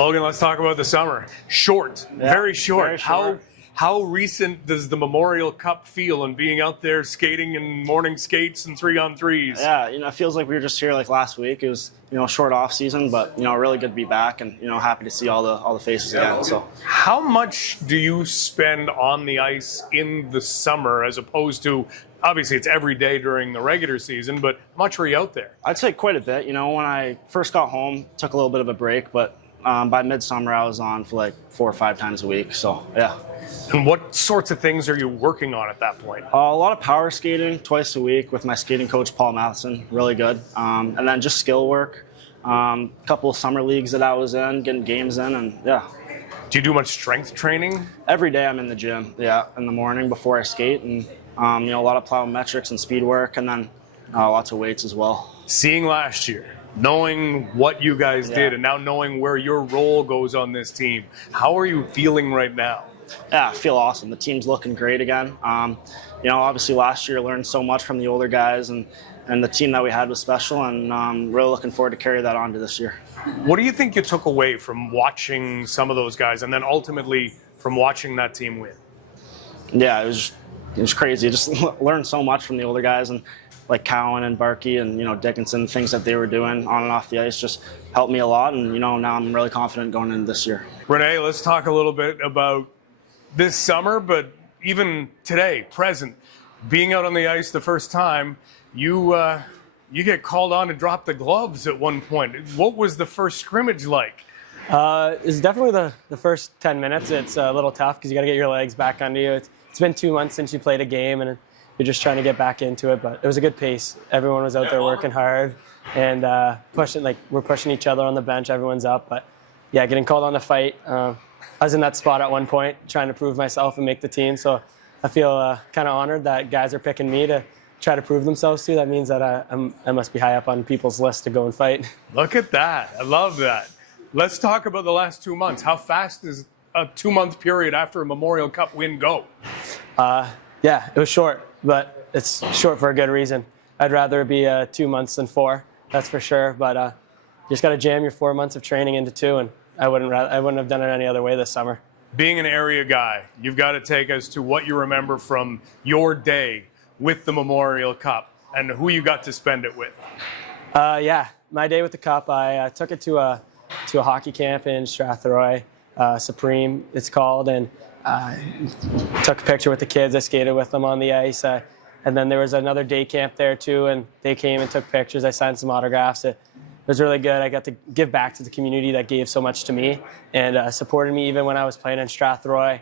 Logan, let's talk about the summer. Short, very short. Very short. How recent does the Memorial Cup feel and being out there skating in morning skates and 3-on-3s? Yeah, it feels like we were just here like last week. It was, short off season, but really good to be back and happy to see all the faces again. So, how much do you spend on the ice in the summer as opposed to, obviously it's every day during the regular season, but how much were you out there? I'd say quite a bit. When I first got home, took a little bit of a break, but by midsummer I was on for like 4 or 5 times a week. So yeah. And what sorts of things are you working on at that point? A lot of power skating twice a week with my skating coach, Paul Matheson, really good. And then just skill work, a couple of summer leagues that I was in, getting games in, and yeah. Do you do much strength training? Every day I'm in the gym, in the morning before I skate, and a lot of plyometrics and speed work, and then lots of weights as well. Seeing last year, knowing what you guys did, and now knowing where your role goes on this team, how are you feeling right now? Yeah, I feel awesome. The team's looking great again. Obviously last year I learned so much from the older guys, and the team that we had was special, and really looking forward to carry that on to this year. What do you think you took away from watching some of those guys and then ultimately from watching that team win? Yeah, it was crazy. I just learned so much from the older guys, and like Cowan and Barkey and Dickinson, things that they were doing on and off the ice just helped me a lot, and now I'm really confident going into this year. Rene, let's talk a little bit about this summer, but even today, present, being out on the ice the first time, you get called on to drop the gloves at one point. What was the first scrimmage like? It's definitely the first 10 minutes. It's a little tough because you got to get your legs back under you. It's been 2 months since you played a game, and you're just trying to get back into it. But it was a good pace. Everyone was out there working hard and pushing. Like, we're pushing each other on the bench. Everyone's up. But yeah, getting called on to fight. I was in that spot at one point, trying to prove myself and make the team. So I feel kind of honored that guys are picking me to try to prove themselves to. That means that I must be high up on people's list to go and fight. Look at that. I love that. Let's talk about the last 2 months. How fast does a 2-month period after a Memorial Cup win go? Yeah, it was short, but it's short for a good reason. I'd rather it be 2 months than 4, that's for sure. But you just got to jam your 4 months of training into 2, and I wouldn't have done it any other way this summer. Being an area guy, you've got to take us to what you remember from your day with the Memorial Cup and who you got to spend it with. Yeah, my day with the Cup, I took it to a hockey camp in Strathroy, Supreme it's called, and took a picture with the kids. I skated with them on the ice. And then there was another day camp there too, and they came and took pictures. I signed some autographs. It was really good. I got to give back to the community that gave so much to me and supported me even when I was playing in Strathroy.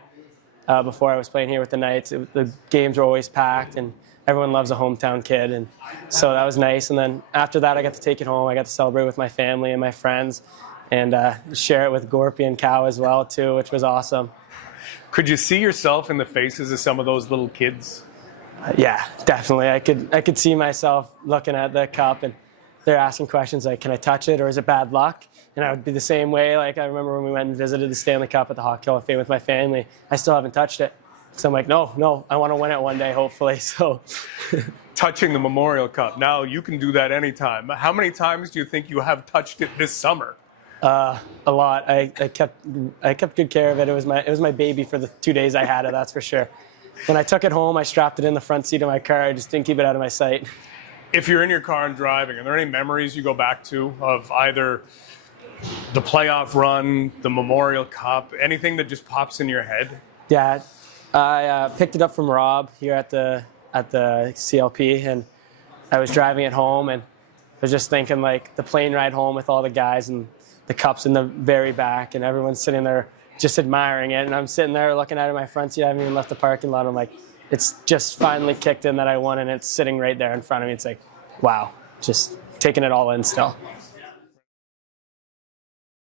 Before I was playing here with the Knights, the games were always packed, and everyone loves a hometown kid, and so that was nice. And then after that, I got to take it home. I got to celebrate with my family and my friends, and share it with Gorpy and Cow as well too, which was awesome. Could you see yourself in the faces of some of those little kids? Yeah, definitely. I could see myself looking at the cup, and they're asking questions like, "Can I touch it, or is it bad luck?" And I would be the same way. Like, I remember when we went and visited the Stanley Cup at the Hockey Hall of Fame with my family. I still haven't touched it. So I'm like, no, I want to win it one day, hopefully. So, touching the Memorial Cup. Now you can do that anytime. How many times do you think you have touched it this summer? A lot. I kept good care of it. It was my baby for the 2 days I had it. That's for sure. When I took it home, I strapped it in the front seat of my car. I just didn't keep it out of my sight. If you're in your car and driving, are there any memories you go back to of either the playoff run, the Memorial Cup, anything that just pops in your head? Yeah, I picked it up from Rob here at the CLP, and I was driving it home, and I was just thinking, like, the plane ride home with all the guys and the cups in the very back, and everyone's sitting there just admiring it, and I'm sitting there looking at it in my front seat. I haven't even left the parking lot. I'm like, it's just finally kicked in that I won, and it's sitting right there in front of me. It's like, wow, just taking it all in still.